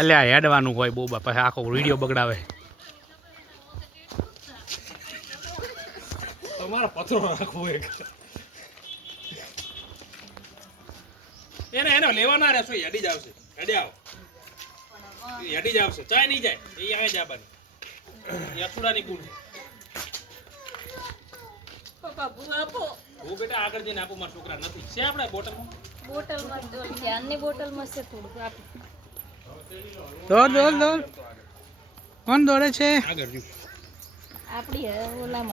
અલ્યા હેડવાનું હોય બહુ બાપા આખો વિડીયો બગડાવે તમારા પથરો રાખવો એક એને લેવાના રહેશો હેડી જ આવશે હેડી આવો હેડી જ આવશે ચાય નહીં જાય એ આવે જ આબાની યાસુડાની કુલ પપ્પા આપો હું બેટા આગળ જઈને આપું મારા છોકરા નથી છે આપણે બોટલમાં ધ્યાનની બોટલમાં છે થોડું આપો દોડ કોણ દોડે છે આગળ જો આપણી ઓલામાં